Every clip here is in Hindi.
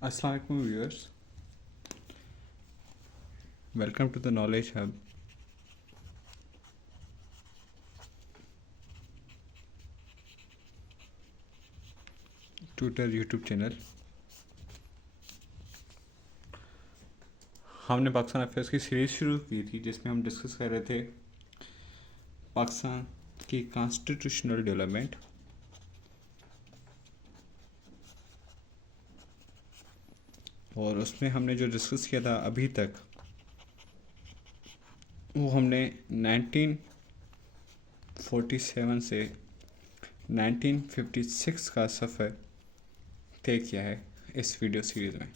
Assalamu alaikum viewers. Welcome to the Knowledge Hub. Twitter YouTube channel. हमने पाकिस्तान अफेयर्स की सीरीज़ शुरू की थी जिसमें हम डिस्कस कर रहे थे पाकिस्तान की कॉन्स्टिट्यूशनल डेवलपमेंट। और उसमें हमने जो डिस्कस किया था अभी तक वो हमने 1947 से 1956 का सफ़र तय किया है इस वीडियो सीरीज़ में।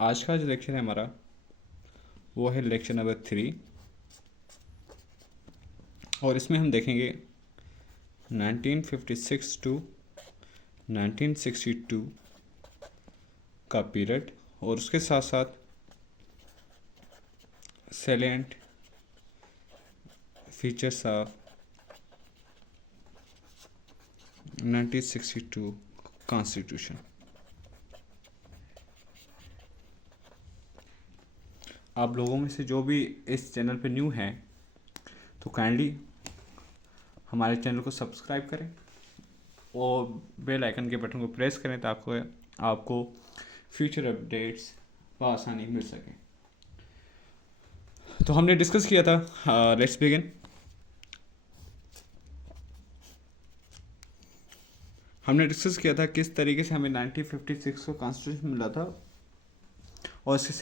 आज का जो लेक्चर है हमारा वो है लेक्चर नंबर 3 और इसमें हम देखेंगे 1956 टू 1962 का पीरियड और उसके साथ साथ सैलिएंट फीचर्स ऑफ 1962 कॉन्स्टिट्यूशन। आप लोगों में से जो भी इस चैनल पे न्यू हैं तो काइंडली हमारे चैनल को सब्सक्राइब करें और बेल आइकन के बटन को प्रेस करें ताकि आपको फ्यूचर अपडेट्स बआसानी मिल सकें। तो हमने डिस्कस किया था, लेट्स बिगिन। हमने डिस्कस किया था किस तरीके से हमें 1956 को कॉन्स्टिट्यूशन मिला था और इसके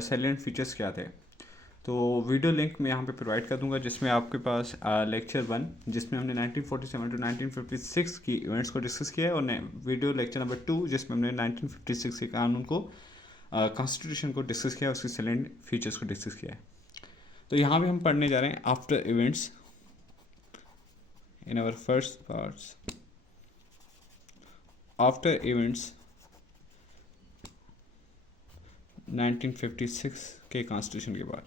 सैलेंट फीचर्स क्या थे। तो वीडियो लिंक मैं यहाँ पे प्रोवाइड कर दूंगा जिसमें आपके पास लेक्चर 1 जिसमें हमने 1947 टू 1956 की इवेंट्स को डिस्कस किया है और वीडियो लेक्चर नंबर 2 जिसमें हमने 1956 के कानून को कॉन्स्टिट्यूशन को डिस्कस किया, उसके सैलेंट फीचर्स को डिस्कस किया है। तो यहाँ भी हम पढ़ने जा रहे हैं after events in our first parts. After events 1956 के कॉन्स्टिट्यूशन के बाद,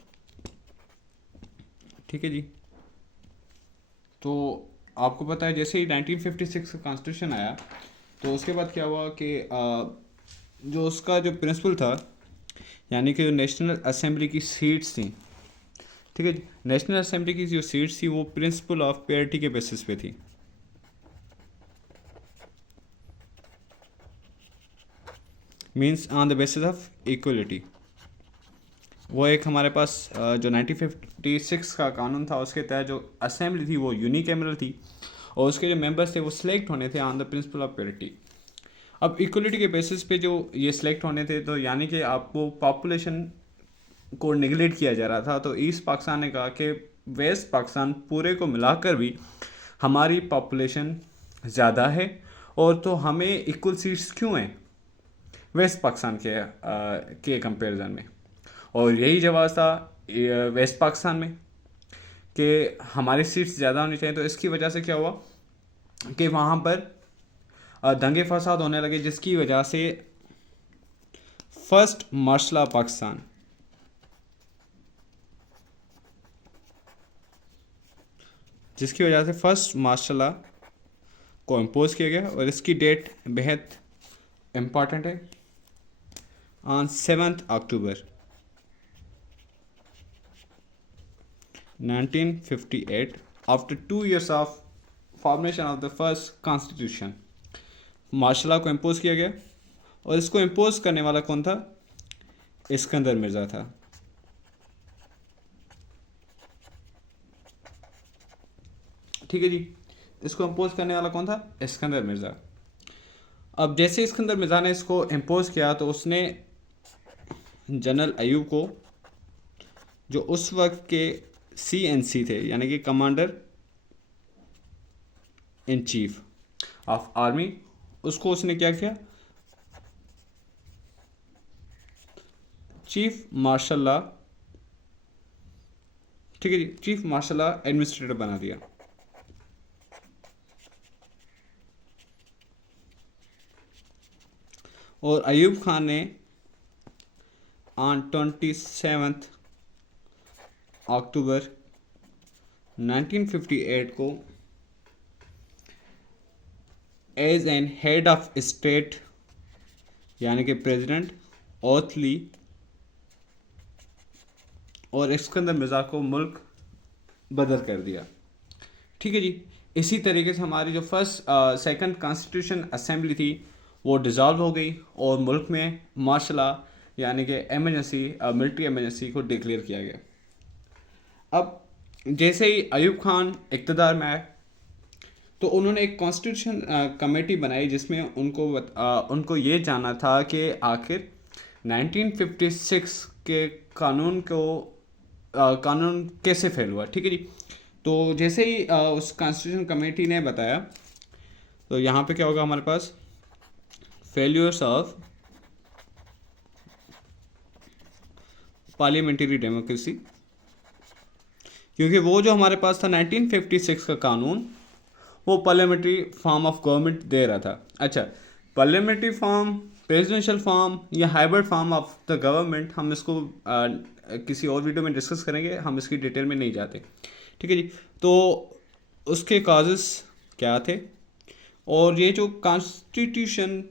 ठीक है जी। तो आपको पता है जैसे ही 1956 का कॉन्स्टिट्यूशन आया तो उसके बाद क्या हुआ कि जो उसका जो प्रिंसिपल था यानी कि जो नेशनल असेंबली की सीट्स थी, ठीक है जी, नेशनल असेंबली की जो सीट्स थी वो प्रिंसिपल ऑफ पेरिटी के बेसिस पे थी। Means on the basis of equality. वो एक हमारे पास जो 1956 का कानून था उसके तहत जो असेंबली थी वो यूनिकैमरल थी और उसके जो मेंबर्स थे वो सिलेक्ट होने थे on the principle of parity. अब इक्वलिटी के बेसिस पे जो ये सिलेक्ट होने थे तो यानी कि आपको पॉपुलेशन को निगलेक्ट किया जा रहा था। तो ईस्ट पाकिस्तान ने कहा कि वेस्ट पाकिस्तान पूरे को मिलाकर भी हमारी पॉपुलेशन ज़्यादा है और तो हमें इक्वल सीट्स क्यों हैं वेस्ट पाकिस्तान के कंपैरिजन में। और यही जवाब था वेस्ट पाकिस्तान में कि हमारी सीट्स ज़्यादा होनी चाहिए। तो इसकी वजह से क्या हुआ कि वहाँ पर दंगे फसाद होने लगे जिसकी वजह से फर्स्ट मार्शल पाकिस्तान को इम्पोज किया गया और इसकी डेट बेहद इम्पॉर्टेंट है, on 7 October 1958 after 2 years of formation of the first constitution martial law को इम्पोज किया गया। और इसको इम्पोज करने वाला कौन था? इस्कंदर मिर्ज़ा था। ठीक है जी, इसको इम्पोज करने वाला कौन था? इस्कंदर मिर्ज़ा। अब जैसे इस्कंदर मिर्ज़ा ने इसको इम्पोज किया तो उसने जनरल अयूब को जो उस वक्त के CNC थे यानी कि commander in chief of army, उसको उसने क्या किया? चीफ मार्शल लॉ, ठीक है जी, चीफ मार्शल लॉ एडमिनिस्ट्रेटर बना दिया। और अयूब खान ने ऑन 27 अक्टूबर 1958 को as an head of state यानी कि प्रेसिडेंट ओथ ली, और इसके अंदर मिजाक को मुल्क बदर कर दिया। ठीक है जी। इसी तरीके से हमारी जो फर्स्ट सेकंड कॉन्स्टिट्यूशन असेंबली थी वो डिज़ोल्व हो गई और मुल्क में मार्शल लॉ यानी कि एमरजेंसी, मिलिट्री एमरजेंसी को डिक्लेयर किया गया। अब जैसे ही अयूब खान इक़्तिदार में आए तो उन्होंने एक कॉन्स्टिट्यूशन कमेटी बनाई जिसमें उनको ये जानना था कि आखिर 1956 के कानून कैसे फेल हुआ। ठीक है जी। तो जैसे ही उस कॉन्स्टिट्यूशन कमेटी ने बताया, तो यहाँ पे क्या होगा हमारे पास, फेल्यूर्स ऑफ पार्लियामेंट्री डेमोक्रेसी, क्योंकि वो जो हमारे पास था 1956 का कानून वो पार्लियामेंट्री फॉर्म ऑफ गवर्नमेंट दे रहा था। अच्छा, पार्लियामेंट्री फॉर्म, प्रेसिडेंशियल फॉर्म या hybrid form of the government, हम इसको किसी और वीडियो में डिस्कस करेंगे, हम इसकी डिटेल में नहीं जाते। ठीक है जी। तो उसके काजेस क्या थे, और ये जो कॉन्स्टिट्यूशन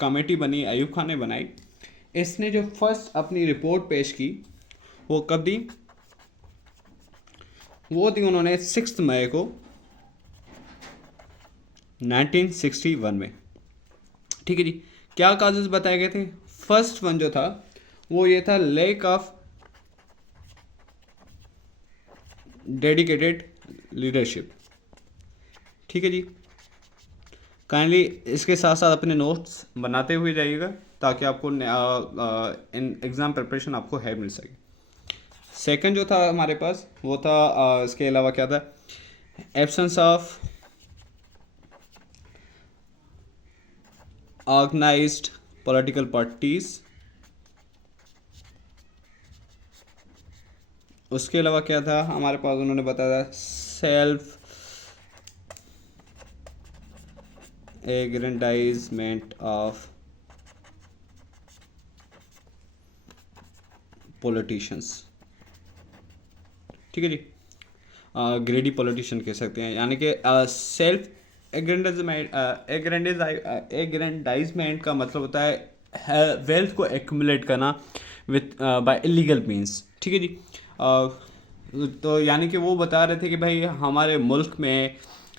कमेटी बनी, अयूब खान ने बनाई, इसने जो फर्स्ट अपनी रिपोर्ट पेश की वो कब दी, वो दी उन्होंने 6 मई को 1961 में। ठीक है जी। क्या काजेस बताए गए थे? फर्स्ट वन जो था वो ये था, लैक ऑफ डेडिकेटेड लीडरशिप। ठीक है जी। काइंडली इसके साथ साथ अपने नोट्स बनाते हुए जाइएगा ताकि आपको इन एग्ज़ाम प्रिपरेशन आपको हेल्प मिल सके। सेकंड जो था हमारे पास वो था, इसके अलावा क्या था, absence of organised political parties. उसके अलावा क्या था हमारे पास, उन्होंने बताया सेल्फ एग्रेंडाइजमेंट ऑफ पॉलिटिशियंस। ठीक है जी। ग्रेडी पॉलिटिशियन कह सकते हैं, यानी कि सेल्फ एग्रेंडाइजमेंट का मतलब होता है वेल्थ को एक्यूमुलेट करना विथ बाय इलीगल मींस। ठीक है जी। तो यानी कि वो बता रहे थे कि भाई हमारे मुल्क में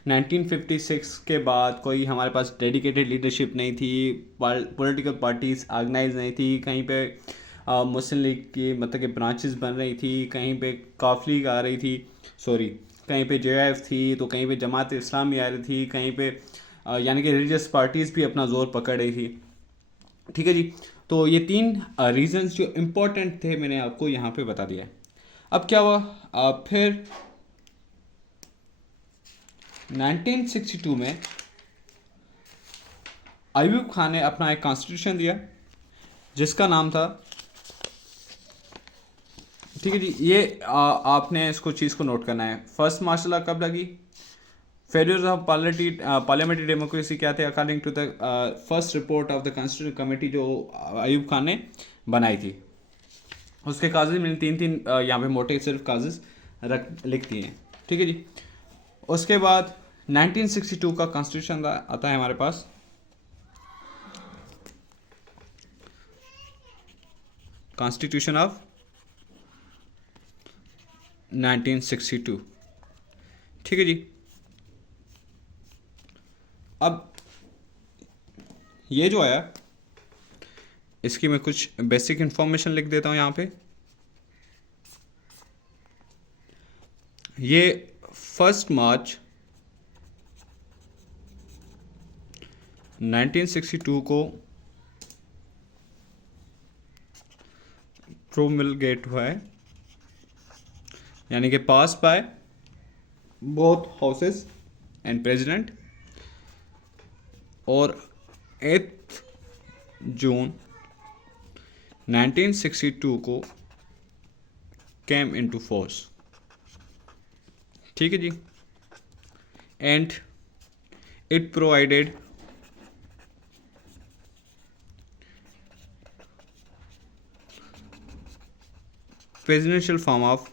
1956 के बाद कोई हमारे पास डेडिकेटेड लीडरशिप नहीं थी, पॉलिटिकल पार्टीज ऑर्गेनाइज नहीं थी, कहीं पे मुस्लिम लीग की मतलब कि ब्रांचेस बन रही थी, कहीं पे काफ लीग आ रही थी, सॉरी कहीं पे जेएफ थी, तो कहीं पे जमात इस्लामी आ रही थी, कहीं पे यानी कि रिलीजियस पार्टीज़ भी अपना जोर पकड़ रही थी। ठीक है जी। तो ये 3 रीजंस जो इम्पोर्टेंट थे मैंने आपको यहाँ पे बता दिया है। अब क्या हुआ, फिर 1962 में अयूब खान ने अपना एक कॉन्स्टिट्यूशन दिया जिसका नाम था, ठीक है जी, ये आपने इसको चीज़ को नोट करना है। फर्स्ट मार्शल लॉ कब लगी, फेलियर्स ऑफ पार्लियामेंट्री डेमोक्रेसी क्या थे according to the first report of the constitution committee जो अयूब खान ने बनाई थी। उसके काजेज मैंने 3 यहाँ पे मोटे सिर्फ काजेज लिख दिए हैं। ठीक है जी। उसके बाद 1962 का कॉन्स्टिट्यूशन आता है हमारे पास, कॉन्स्टिट्यूशन ऑफ 1962। ठीक है जी। अब ये जो आया इसकी मैं कुछ बेसिक इंफॉर्मेशन लिख देता हूँ यहाँ पे। ये 1 मार्च 1962 को प्रोमलगेट हुआ है, यानी कि pass by both houses and president, और 8 जून 1962 को केम इनटू फोर्स। ठीक है जी। And it provided presidential form of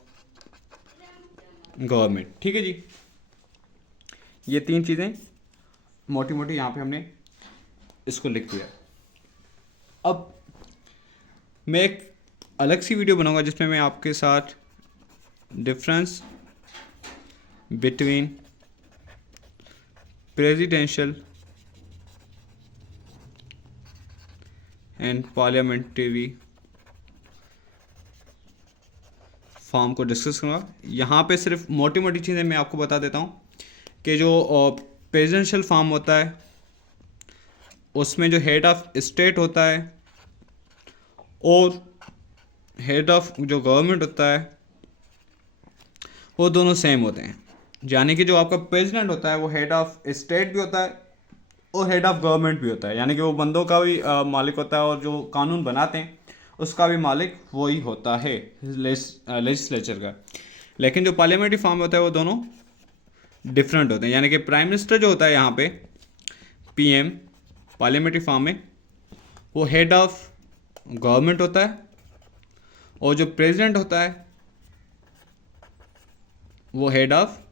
government. ठीक है जी। ये 3 चीज़ें मोटी मोटी यहाँ पे हमने इसको लिख दिया। अब मैं एक अलग सी वीडियो बनाऊंगा जिसमें मैं आपके साथ difference between presidential and parliamentary form को डिस्कस करूँगा। यहाँ पे सिर्फ मोटी मोटी चीज़ें मैं आपको बता देता हूँ कि जो प्रेसिडेंशियल फॉर्म होता है उसमें जो हेड ऑफ स्टेट होता है और हेड ऑफ जो गवर्नमेंट होता है वो दोनों सेम होते हैं। यानी कि जो आपका प्रेसिडेंट होता है वो हेड ऑफ स्टेट भी होता है और हेड ऑफ गवर्नमेंट भी होता है, यानी कि वो बंदों का भी मालिक होता है और जो कानून बनाते हैं उसका भी मालिक वही होता है, लेजिस्लेचर का। लेकिन जो पार्लियामेंट्री फॉर्म होता है वो दोनों डिफरेंट होते हैं, यानी कि प्राइम मिनिस्टर जो होता है यहाँ पे पीएम पार्लियामेंट्री फॉर्म में वो हेड ऑफ गवर्नमेंट होता है और जो प्रेसिडेंट होता है वो हेड ऑफ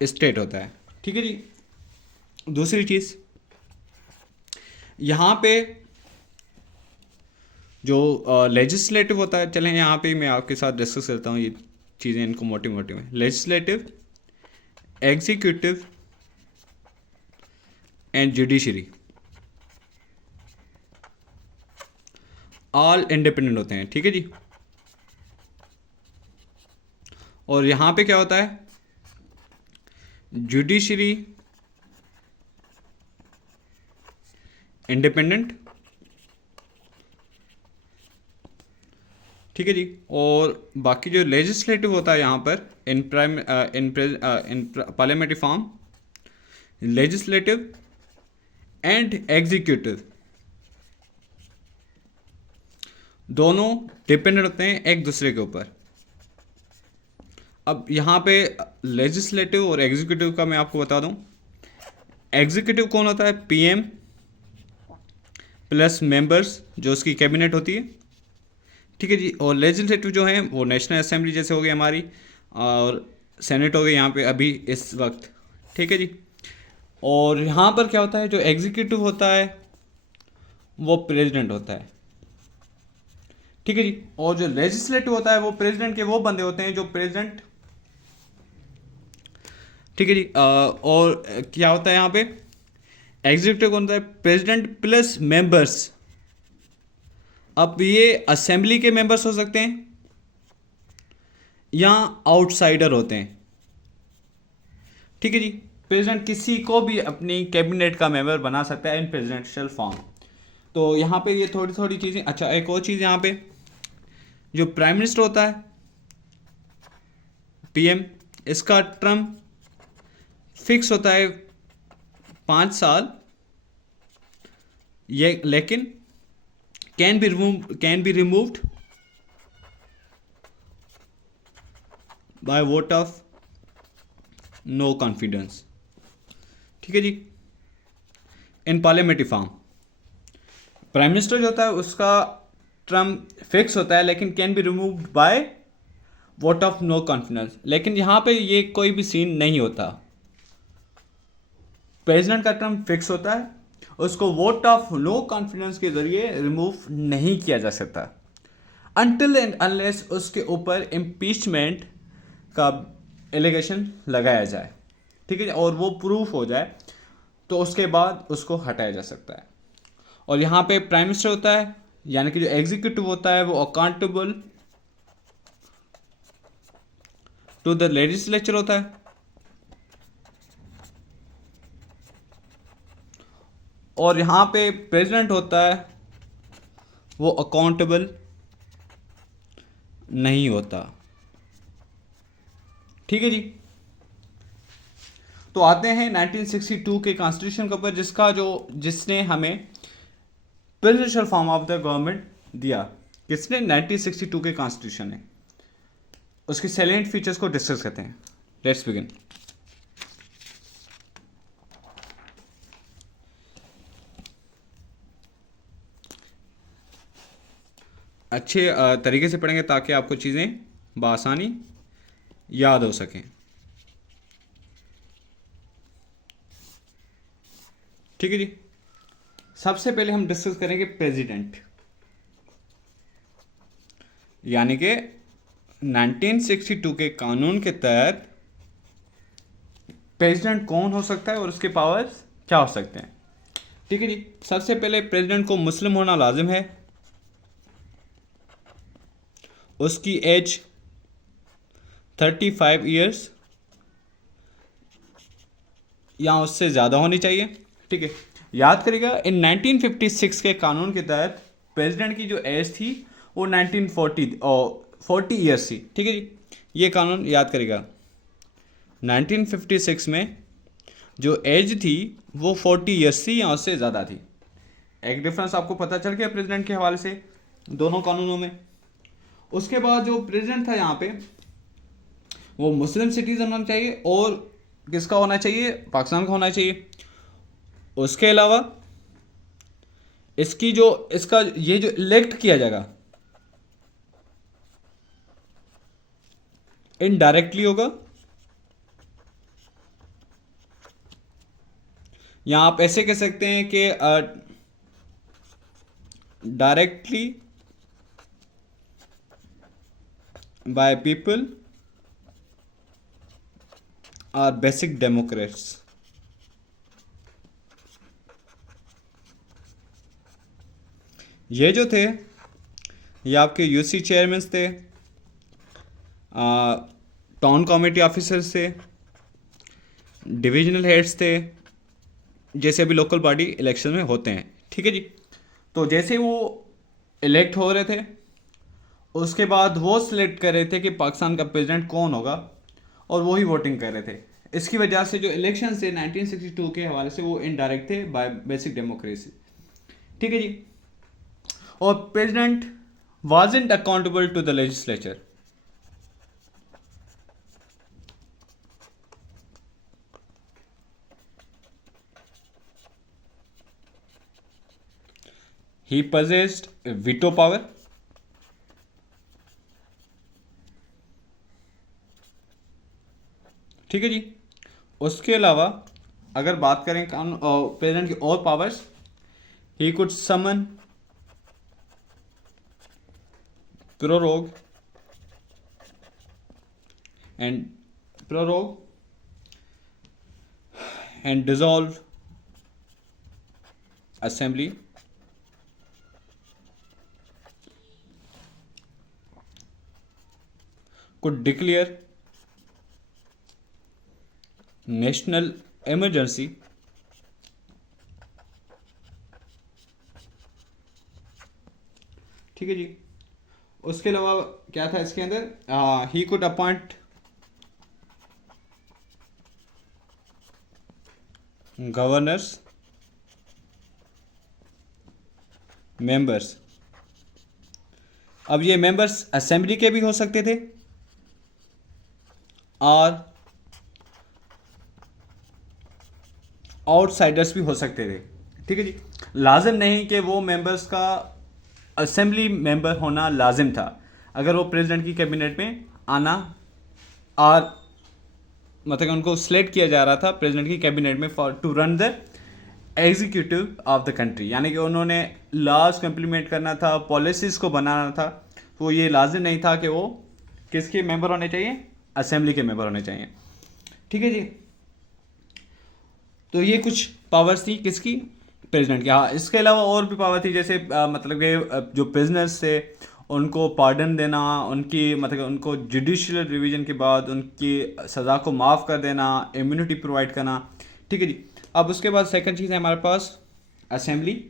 स्टेट होता है। ठीक है जी। दूसरी चीज़ यहाँ पे जो लेजिस्लेटिव होता है, चलें यहाँ पे मैं आपके साथ डिस्कस करता हूँ ये चीज़ें, इनको मोटी मोटी में। Legislative, executive and judiciary all independent होते हैं। ठीक है जी। और यहाँ पे क्या होता है, जुडिशरी इंडिपेंडेंट, ठीक है जी। और बाकी जो लेजिस्लेटिव होता है यहाँ पर इन parliamentary form, legislative and executive दोनों डिपेंडेंट होते हैं एक दूसरे के ऊपर। अब यहाँ पे लेजिस्लेटिव और एग्जीक्यूटिव का मैं आपको बता दूं। एग्जीक्यूटिव कौन होता है, पीएम प्लस मेंबर्स जो उसकी कैबिनेट होती है। ठीक है जी। और लेजिस्लेटिव जो है वो नेशनल असेंबली जैसे हो गई हमारी, और सेनेट हो गई यहाँ पे अभी इस वक्त। ठीक है जी। और यहाँ पर क्या होता है, जो एग्जीक्यूटिव होता है वो प्रेसिडेंट होता है। ठीक है जी। और जो लेजिस्लेटिव होता है वो प्रेसिडेंट के वो बंदे होते हैं जो प्रेसिडेंट, ठीक है जी। और क्या होता है यहाँ पे, एग्जीक्यूटिव कौन होता है, प्रेसिडेंट प्लस मेंबर्स। अब ये असेंबली के मेंबर्स हो सकते हैं या आउटसाइडर होते हैं। ठीक है जी। प्रेसिडेंट किसी को भी अपनी कैबिनेट का मेंबर बना सकता है इन प्रेसिडेंशियल फॉर्म। तो यहाँ पे ये थोड़ी थोड़ी चीज़ें। अच्छा, एक और चीज़ यहाँ पे, जो प्राइम मिनिस्टर होता है पीएम, इसका टर्म फिक्स होता है 5 साल, ये लेकिन can be removed by vote of no confidence. ठीक है जी। In parliamentary form prime minister जो होता है उसका टर्म फिक्स होता है लेकिन can be removed by vote of no confidence. लेकिन यहाँ पे ये कोई भी सीन नहीं होता। प्रेसिडेंट का टर्म फिक्स होता है, उसको वोट ऑफ नो कॉन्फिडेंस के जरिए रिमूव नहीं किया जा सकता अनटिल एंड अनलेस उसके ऊपर इम्पीचमेंट का एलिगेशन लगाया जाए। ठीक है, और वो प्रूफ हो जाए तो उसके बाद उसको हटाया जा सकता है। और यहाँ पे प्राइम मिनिस्टर होता है, यानी कि जो एग्जीक्यूटिव होता है वो अकाउंटेबल टू द लेजिस्लेचर होता है, और यहाँ पे प्रेसिडेंट होता है वो अकाउंटेबल नहीं होता। ठीक है जी। तो आते हैं 1962 के कॉन्स्टिट्यूशन के ऊपर, जिसने हमें presidential form of the government दिया। किसने, 1962 के कॉन्स्टिट्यूशन ने। उसके सैलेंट फीचर्स को डिस्कस करते हैं। Let's begin. अच्छे तरीके से पढ़ेंगे ताकि आपको चीज़ें बआसानी याद हो सकें। ठीक है जी। सबसे पहले हम डिस्कस करेंगे प्रेसिडेंट, यानी कि 1962 के कानून के तहत प्रेसिडेंट कौन हो सकता है और उसके पावर्स क्या हो सकते हैं। ठीक है जी, सबसे पहले प्रेसिडेंट को मुस्लिम होना लाजिम है, उसकी एज 35 ईयर्स या उससे ज़्यादा होनी चाहिए। ठीक है, याद करिएगा इन 1956 के कानून के तहत प्रेसिडेंट की जो एज थी वो 1940 और 40 ईयर्स थी। ठीक है जी, ये कानून याद करिएगा। 1956 में जो एज थी वो 40 ईयर्स थी या उससे ज़्यादा थी। एक डिफरेंस आपको पता चल गया प्रेसिडेंट के हवाले से दोनों कानूनों में। उसके बाद जो प्रेसिडेंट था यहाँ पे वो मुस्लिम सिटीजन होना चाहिए और किसका होना चाहिए, पाकिस्तान का होना चाहिए। उसके अलावा इसका ये जो इलेक्ट किया जाएगा इनडायरेक्टली होगा, या आप ऐसे कह सकते हैं कि directly by people are basic democrats. ये जो थे ये आपके यूसी चेयरमैन थे, टाउन कमेटी ऑफिसर्स थे, डिविजनल हेड्स थे, जैसे अभी लोकल बॉडी इलेक्शन में होते हैं। ठीक है जी, तो जैसे वो इलेक्ट हो रहे थे उसके बाद वो सिलेक्ट कर रहे थे कि पाकिस्तान का प्रेसिडेंट कौन होगा और वो ही वोटिंग कर रहे थे। इसकी वजह से जो इलेक्शन थे 1962 के हवाले से वो इनडायरेक्ट थे बाय बेसिक डेमोक्रेसी। ठीक है जी, और president wasn't accountable to the legislature. He possessed veto power. ठीक है जी, उसके अलावा अगर बात करें प्रेसिडेंट की और powers, he could summon, prorogue and dissolve assembly, could declare national emergency, ठीक है जी। उसके अलावा क्या था इसके अंदर, he could appoint governors, members. अब ये मेंबर्स असेंबली के भी हो सकते थे और आउटसाइडर्स भी हो सकते थे। ठीक है जी, लाजिम नहीं कि वो मेंबर्स का असेंबली मेंबर होना लाजिम था अगर वो प्रेसिडेंट की कैबिनेट में आना, और मतलब उनको सिलेक्ट किया जा रहा था प्रेसिडेंट की कैबिनेट में for to run the executive of the country, यानी कि उन्होंने लॉज को इम्प्लीमेंट करना था, पॉलिसीज़ को बनाना था। तो ये लाजिम नहीं था कि वो किसके मेंबर होने चाहिए, असेंबली के मेंबर होने चाहिए। ठीक है जी, तो ये कुछ पावर्स थी किसकी, प्रेसिडेंट की। हाँ, इसके अलावा और भी पावर थी, जैसे मतलब कि जो प्रिजनर्स थे उनको पार्डन देना, उनकी मतलब उनको जुडिशियल रिवीजन के बाद उनकी सज़ा को माफ़ कर देना, इम्यूनिटी प्रोवाइड करना। ठीक है जी, अब उसके बाद सेकंड चीज़ है हमारे पास असेंबली।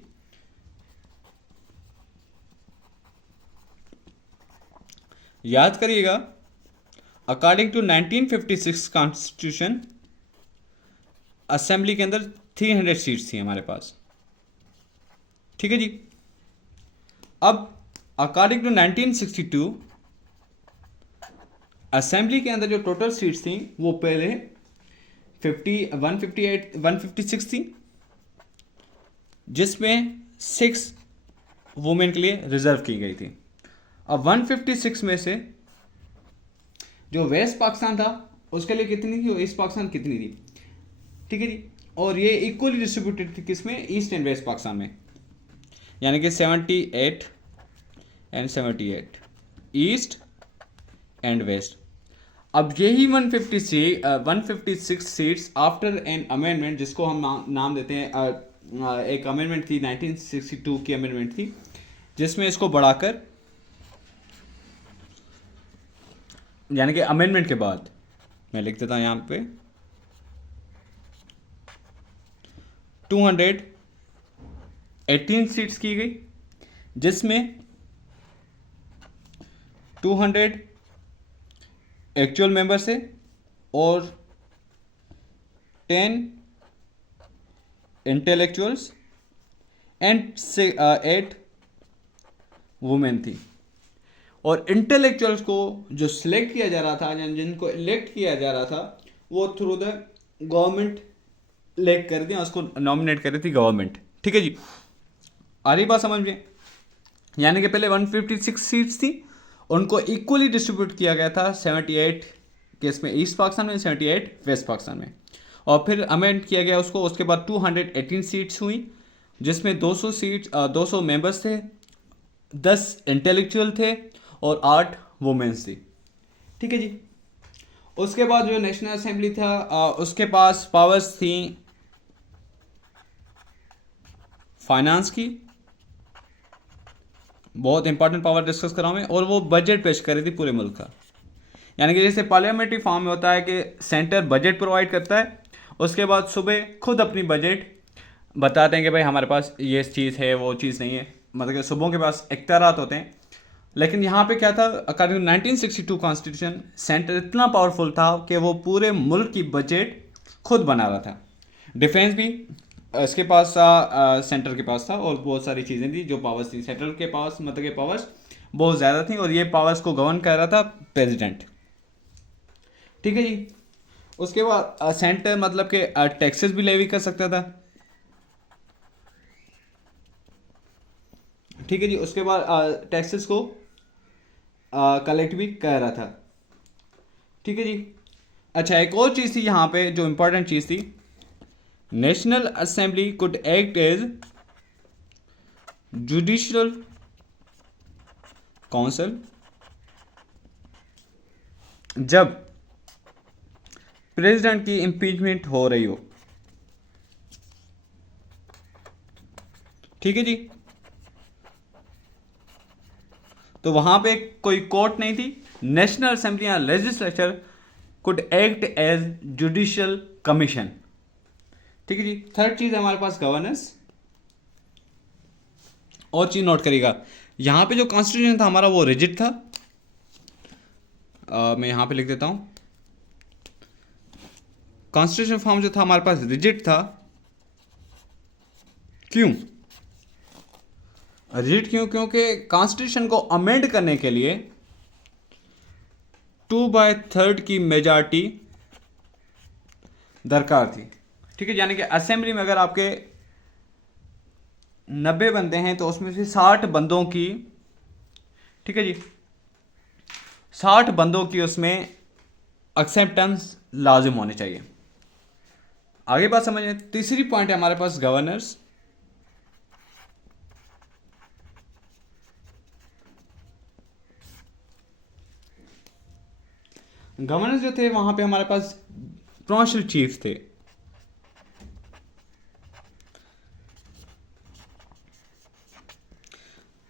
याद करिएगा अकॉर्डिंग टू 1956 कॉन्स्टिट्यूशन असेंबली के अंदर 300 सीट्स थी हमारे पास। ठीक है जी, अब अकॉर्डिंग टू 1962 असेंबली के अंदर जो टोटल सीट्स थी वो पहले 156 थी, जिसमें 6 वुमेन के लिए रिजर्व की गई थी। अब 156 में से जो वेस्ट पाकिस्तान था उसके लिए कितनी थी और ईस्ट पाकिस्तान कितनी थी। ठीक है जी, और ये इक्वली डिस्ट्रीब्यूटेड थी किसमें, ईस्ट एंड वेस्ट पाकिस्तान में। यानी कि 78 एंड 78, ईस्ट एंड वेस्ट। अब यही 156 सीट्स आफ्टर एन अमेंडमेंट, जिसको हम नाम देते हैं एक अमेंडमेंट थी 1962 की अमेंडमेंट थी, जिसमें इसको बढ़ाकर, यानी कि अमेंडमेंट के बाद मैं लिख देता हूँ यहाँ पे 218 सीट्स की गई, जिसमें 200 एक्चुअल मेंबर्स है और 10 इंटेलेक्चुअल्स एंड 8 वुमेन थी। और इंटेलेक्चुअल्स को जो सिलेक्ट किया जा रहा था, जिनको इलेक्ट किया जा रहा था, वो थ्रू द गवर्नमेंट इलेक्ट कर दिया, उसको नॉमिनेट कर रही थी गवर्नमेंट। ठीक है जी, आ रही बात समझ में? यानी कि पहले 156 सीट्स थी, उनको इक्वली डिस्ट्रीब्यूट किया गया था 78 केस में ईस्ट पाकिस्तान में, 78 वेस्ट पाकिस्तान में, और फिर अमेंड किया गया उसको। उसके बाद 218 सीट्स हुई, जिसमें 200 मेंबर्स थे, 10 इंटेलेक्चुअल थे और 8 वुमेन्स थी। ठीक है जी। उसके बाद जो नेशनल असेंबली था, उसके पास पावर्स थी फाइनेंस की, बहुत इंपॉर्टेंट पावर डिस्कस कर रहा हूँ मैं, और वो बजट पेश कर रही थी पूरे मुल्क का। यानी कि जैसे पार्लियामेंट्री फॉर्म में होता है कि सेंटर बजट प्रोवाइड करता है, उसके बाद सुबह खुद अपनी बजट बताते हैं कि भाई हमारे पास ये चीज़ है, वो चीज़ नहीं है, मतलब कि सूबों के पास इख्तियारात होते हैं। लेकिन यहाँ पे क्या था, अकॉर्डिंग 1962 कॉन्स्टिट्यूशन, सेंटर इतना पावरफुल था कि वो पूरे मुल्क की बजट खुद बना रहा था। डिफेंस भी इसके पास था, सेंटर के पास था, और बहुत सारी चीज़ें थी जो पावर्स थी सेंट्रल के पास, मतलब के पावर्स बहुत ज़्यादा थी, और ये पावर्स को गवर्न कर रहा था प्रेसिडेंट। ठीक है जी। उसके बाद सेंटर मतलब के टैक्सेस भी लेवी कर सकता था। ठीक है जी। उसके बाद टैक्सेस को कलेक्ट भी कर रहा था। ठीक है जी। अच्छा, एक और चीज़ थी यहाँ पे जो इंपॉर्टेंट चीज़ थी, national assembly could act as judicial council जब प्रेसिडेंट की इम्पीचमेंट हो रही हो। ठीक है जी। तो वहां पे कोई कोर्ट नहीं थी, नेशनल असेंबली या legislature could act as judicial commission. ठीक है जी। थर्ड चीज है हमारे पास गवर्नेंस। और चीज नोट करिएगा, यहां पे जो कॉन्स्टिट्यूशन था हमारा वो रिजिड था। मैं यहां पे लिख देता हूं, कॉन्स्टिट्यूशन फॉर्म जो था हमारे पास रिजिड था। क्यों रिजिड? क्योंकि कॉन्स्टिट्यूशन को अमेंड करने के लिए 2/3 की मेजॉरिटी दरकार थी। ठीक है, यानी कि असेंबली में अगर आपके 90 बंदे हैं तो उसमें से 60 बंदों की, ठीक है जी, 60 बंदों की उसमें एक्सेप्टेंस लाजिम होनी चाहिए। आगे बात समझिए। तीसरी पॉइंट है हमारे पास गवर्नर्स। गवर्नर्स जो थे वहां पे हमारे पास प्रोविंशियल चीफ थे।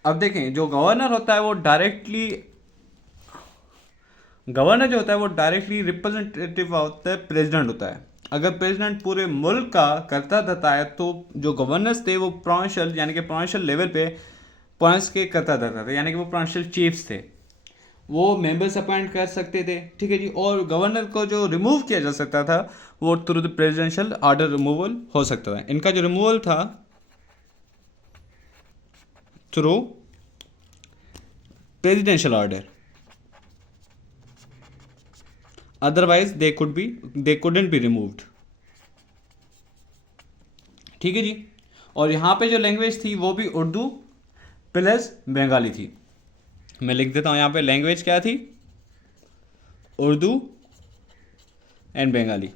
अब देखें, जो गवर्नर होता है वो डायरेक्टली, गवर्नर जो होता है वो directly representative of the president होता है। अगर प्रेसिडेंट पूरे मुल्क का करता रहता है तो जो गवर्नर्स थे वो प्रोविंशियल, यानी कि प्रोविंशियल लेवल पे पॉइंट्स के करता रहता था, यानी कि वो प्रोविंशियल चीफ्स थे, वो मेंबर्स अपॉइंट कर सकते थे। ठीक है जी। और गवर्नर को जो रिमूव किया जा सकता था वो through the presidential order removal हो सकता था। इनका जो रिमूवल था through presidential order, otherwise they couldn't be removed. ठीक है जी। और यहाँ पे जो लैंग्वेज थी वो भी उर्दू प्लस बंगाली थी। मैं लिख देता हूँ यहाँ पे लैंग्वेज क्या थी, उर्दू एंड बंगाली।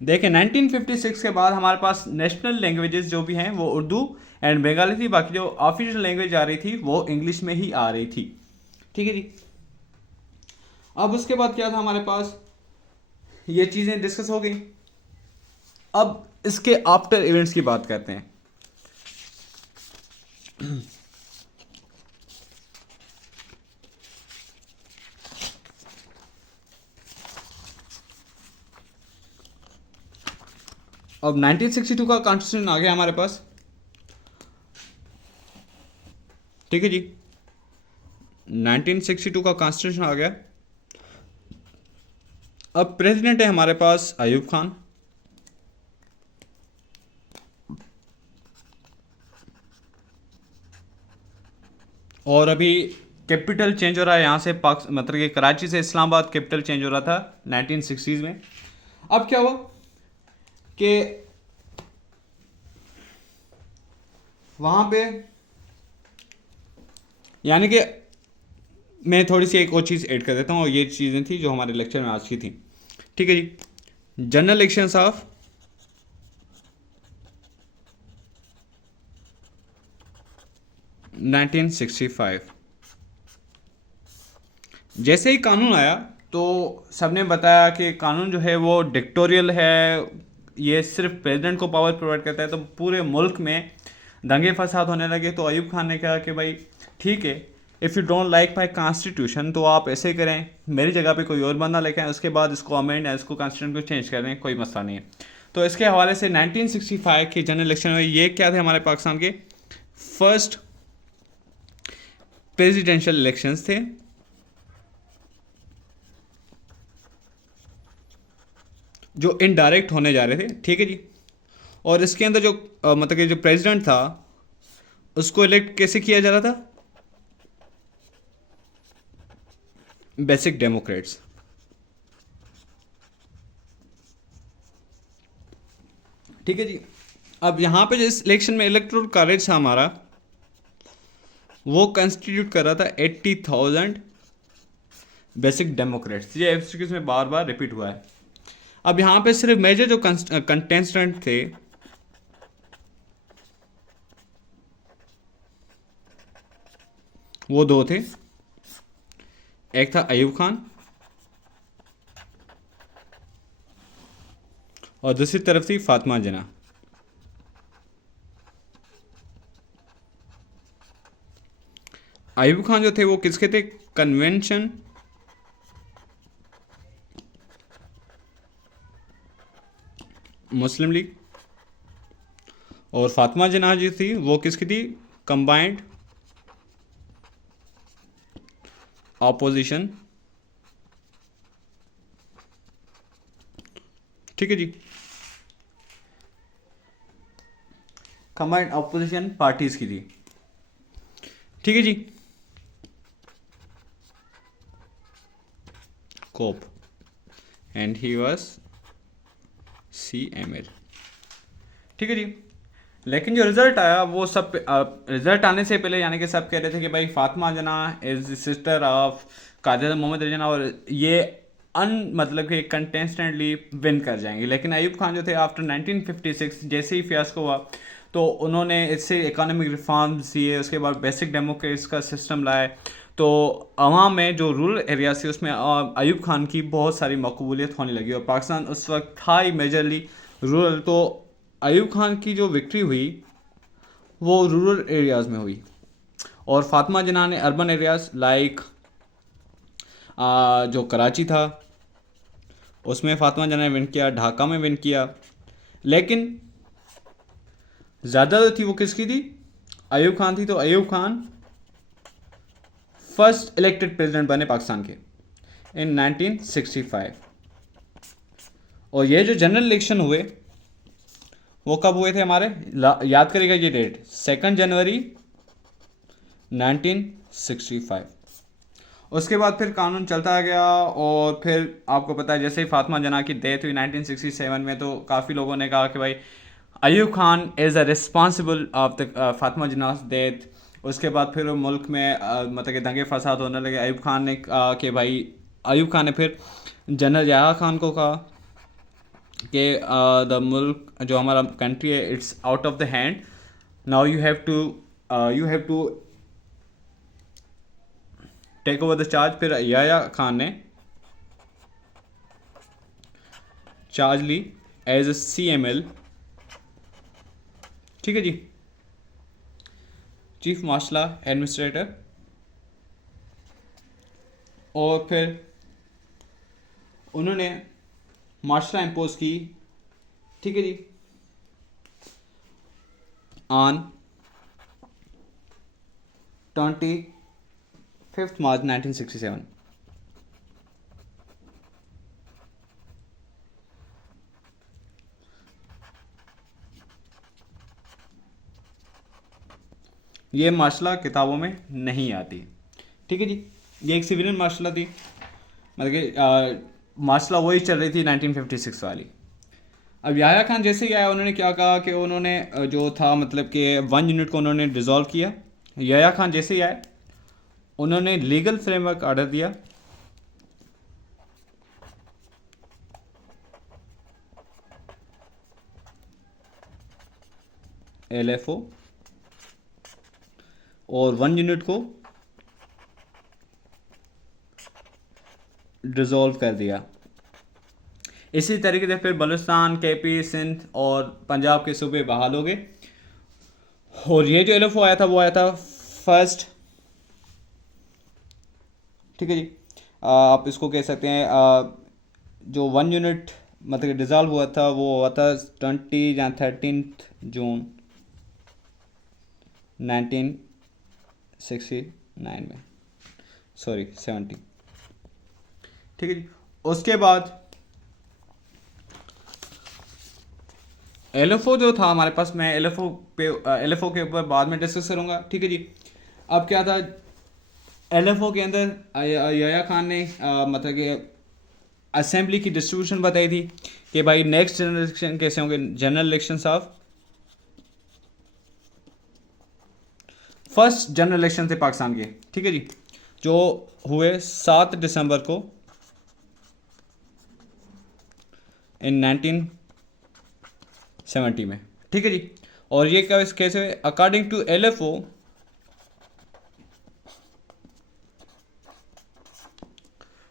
देखें 1956 के बाद हमारे पास नेशनल लैंग्वेजेस जो भी हैं वो उर्दू एंड बंगाली थी, बाकी जो ऑफिशियल लैंग्वेज आ रही थी वो इंग्लिश में ही आ रही थी। ठीक है जी। अब उसके बाद क्या था हमारे पास, ये चीज़ें डिस्कस हो गई। अब इसके आफ्टर इवेंट्स की बात करते हैं। अब 1962 का कॉन्स्टिट्यूशन आ गया हमारे पास। ठीक है जी, 1962 का कॉन्स्टिट्यूशन आ गया। अब प्रेसिडेंट है हमारे पास अयूब खान। और अभी कैपिटल चेंज हो रहा है यहाँ से पाक, मतलब कि कराची से इस्लामाबाद कैपिटल चेंज हो रहा था 1960s में। अब क्या हुआ कि वहाँ पे, यानी कि मैं थोड़ी सी एक और चीज़ ऐड कर देता हूँ, और ये चीज़ें थी जो हमारे लेक्चर में आज की थी। ठीक है जी। General elections of 1965। जैसे ही कानून आया तो सबने बताया कि कानून जो है वो डिक्टोरियल है, ये सिर्फ प्रेसिडेंट को पावर प्रोवाइड करता है। तो पूरे मुल्क में दंगे फसाद होने लगे। तो अयूब खान ने कहा कि भाई ठीक है, if you don't like my constitution तो आप ऐसे करें, मेरी जगह पे कोई और बंदा लेके आए, उसके बाद इसको अमेंड है, इसको कॉन्स्टिट्यूशन को चेंज करें, कोई मसला नहीं है। तो इसके हवाले से 1965 के जनरल इलेक्शन में ये क्या थे हमारे पाकिस्तान के फर्स्ट प्रेसिडेंशियल इलेक्शंस थे। जो इनडायरेक्ट होने जा रहे थे। ठीक है जी। और इसके अंदर जो मतलब कि जो प्रेसिडेंट था उसको इलेक्ट कैसे किया जा रहा था, बेसिक डेमोक्रेट्स। ठीक है जी। अब यहाँ पे जिस इलेक्शन में इलेक्टोरल कॉलेज था हमारा, वो कंस्टिट्यूट कर रहा था 80,000 बेसिक डेमोक्रेट्स। ये एमसीक्यूज में बार बार रिपीट हुआ है। अब यहाँ पे सिर्फ मेजर जो कंटेस्टेंट थे वो दो थे। एक था अयूब खान और दूसरी तरफ थी फातिमा जिन्ना। अयूब खान जो थे वो किसके थे, कन्वेंशन मुस्लिम लीग। और फातिमा जिन्ना जी थी वो किसकी थी, कंबाइंड ऑपोजिशन। ठीक है जी, कंबाइंड ऑपोजिशन पार्टीज की थी। ठीक है जी। Coup and he was CML। ठीक है जी। लेकिन जो रिजल्ट आया वो सब रिजल्ट आने से पहले यानी कि सब कह रहे थे कि भाई Fatima Jinnah is the sister of Quaid Mohammad Jinnah और ये मतलब कि कंटेस्टेंटली विन कर जाएंगे। लेकिन अयूब खान जो थे आफ्टर 1956 जैसे ही फियास्को हुआ तो उन्होंने इससे इकोनॉमिक रिफॉर्म्स दिए, उसके बाद बेसिक डेमोक्रेट्स का सिस्टम लाए। तो अवाम में जो रूरल एरिया थी उसमें अयूब खान की बहुत सारी मकबूलियत होने लगी और पाकिस्तान उस वक्त था ही मेजरली रूरल। तो अयूब खान की जो विक्ट्री हुई वो रूरल एरियाज़ में हुई और फातिमा जिन्ना ने अर्बन एरियाज़ लाइक जो कराची था उसमें फातिमा जिन्ना ने विन किया, ढाका में विन किया। लेकिन ज़्यादा जो थी वो किसकी थी, अयूब खान थी। तो Ayub Khan first elected president बने पाकिस्तान के इन 1965। और ये जो जनरल इलेक्शन हुए वो कब हुए थे हमारे, याद करिएगा ये डेट, 2 जनवरी 1965। उसके बाद फिर कानून चलता गया और फिर आपको पता है जैसे ही फातिमा जिन्ना की डेथ हुई 1967 में तो काफ़ी लोगों ने कहा कि भाई Ayub Khan is a responsible of the Fatima Jinnah's death. उसके बाद फिर मुल्क में मतलब कि दंगे फसाद होने लगे। अयूब खान ने कहा कि भाई अयूब खान ने फिर जनरल याह्या खान को कहा कि द मुल्क जो हमारा कंट्री है it's out of the hand, now you have to take over the charge. फिर याया खान ने चार्ज ली एज ए CML, ठीक है जी, चीफ मार्शल एडमिनिस्ट्रेटर। और फिर उन्होंने मार्शल इम्पोज की, ठीक है जी, ऑन 25 मार्च 1967। ये मार्शल किताबों में नहीं आती, ठीक है जी। ये एक सिविलियन मार्शल थी, मतलब कि मार्शल वही चल रही थी 1956 वाली। अब याया खान जैसे ही आया, उन्होंने क्या कहा कि उन्होंने जो था मतलब कि 1 यूनिट को उन्होंने डिज़ोल्व किया। याया खान जैसे ही आए, उन्होंने लीगल फ्रेमवर्क ऑर्डर दिया, LFO, और 1 यूनिट को डिज़ोल्व कर दिया। इसी तरीके से फिर बलूचिस्तान, KP, सिंध और पंजाब के सूबे बहाल हो गए। और ये जो LFO आया था वो आया था फर्स्ट, ठीक है जी। आप इसको कह सकते हैं जो 1 यूनिट मतलब कि डिज़ोल्व हुआ था वो हुआ था 20 या 13 जून 1969 में, सॉरी 70, ठीक है जी। उसके बाद LFO जो था हमारे पास, मैं LFO के ऊपर बाद में डिस्कस करूँगा, ठीक है जी। अब क्या था, LFO के अंदर याया खान ने मतलब कि असेंबली की डिस्ट्रीब्यूशन बताई थी कि भाई नेक्स्ट जनरल इलेक्शन कैसे होंगे। General election of first general election थे पाकिस्तान के, ठीक है जी, जो हुए 7 दिसंबर को इन 1970 में, ठीक है जी। और ये कैसे, अकॉर्डिंग टू LFO,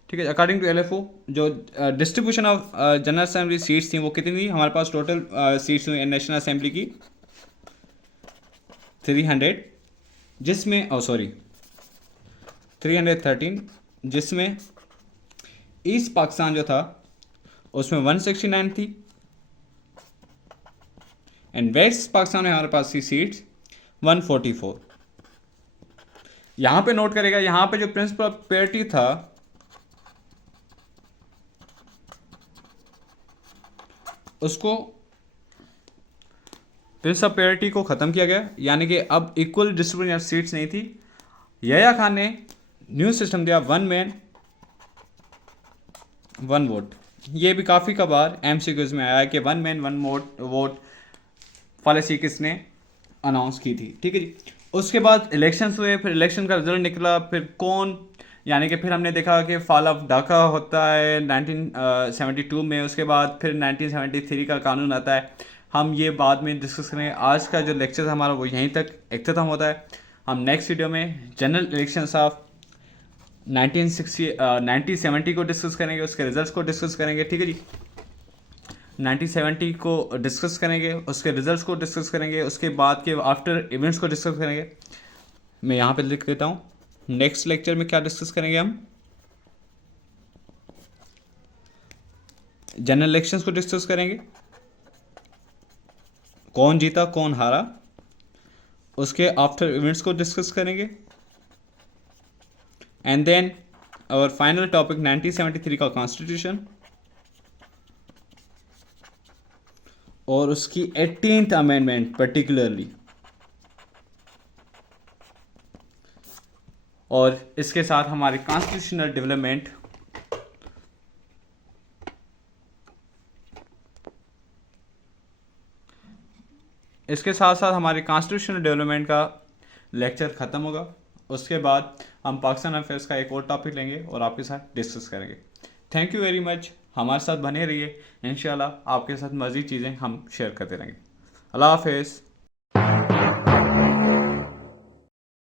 ठीक है, अकॉर्डिंग टू LFO जो distribution of general assembly seats थी वो कितनी थी हमारे पास, टोटल सीट्स हुई नेशनल असेंबली की 300, जिसमें 313, जिसमें ईस्ट पाकिस्तान जो था उसमें 169 थी, एंड वेस्ट पाकिस्तान में हमारे पास थी सीट्स 144। यहाँ पे नोट करेगा, यहाँ पे जो प्रिंसिपल ऑफ पेरिटी था उसको, प्रिंसिपल ऑफ पेरिटी को ख़त्म किया गया, यानी कि अब इक्वल डिस्ट्रीब्यूशन ऑफ सीट्स नहीं थी। याया खान ने न्यू सिस्टम दिया, 1 मैन 1 वोट। ये भी काफ़ी कबार MCQs में आया है कि 1 मैन 1 वोट पॉलिसी किसने अनाउंस की थी, ठीक है जी। उसके बाद इलेक्शंस हुए, फिर इलेक्शन का रिजल्ट निकला, फिर कौन, यानी कि फिर हमने देखा कि फॉल ऑफ ढाका होता है 1972 में, उसके बाद फिर 1973 का कानून आता है। हम ये बाद में डिस्कस करेंगे। आज का जो लेक्चर हमारा वो यहीं तक इख्तिताम होता है। हम नेक्स्ट वीडियो में जनरल इलेक्शंस ऑफ 1970 को डिस्कस करेंगे, उसके रिजल्ट्स को डिस्कस करेंगे, ठीक है जी। 1970 को डिस्कस करेंगे, उसके रिजल्ट्स को डिस्कस करेंगे, उसके बाद के आफ्टर इवेंट्स को डिस्कस करेंगे। मैं यहाँ पे लिख देता हूँ, नेक्स्ट लेक्चर में क्या डिस्कस करेंगे हम, जनरल इलेक्शंस को डिस्कस करेंगे, कौन जीता कौन हारा, उसके आफ्टर इवेंट्स को डिस्कस करेंगे, and then our final topic 1973 का कॉन्स्टिट्यूशन और उसकी 18th अमेंडमेंट पर्टिकुलरली, और इसके साथ हमारी कॉन्स्टिट्यूशनल डेवलपमेंट, इसके साथ साथ हमारी कॉन्स्टिट्यूशनल डेवलपमेंट का लेक्चर ख़त्म होगा। उसके बाद हम पाकिस्तान अफेयर्स का एक और टॉपिक लेंगे और आपके साथ डिस्कस करेंगे। थैंक यू वेरी मच, हमारे साथ बने रहिए, इंशाल्लाह आपके साथ मज़ीद चीज़ें हम शेयर करते रहेंगे। अल्लाह हाफिज़।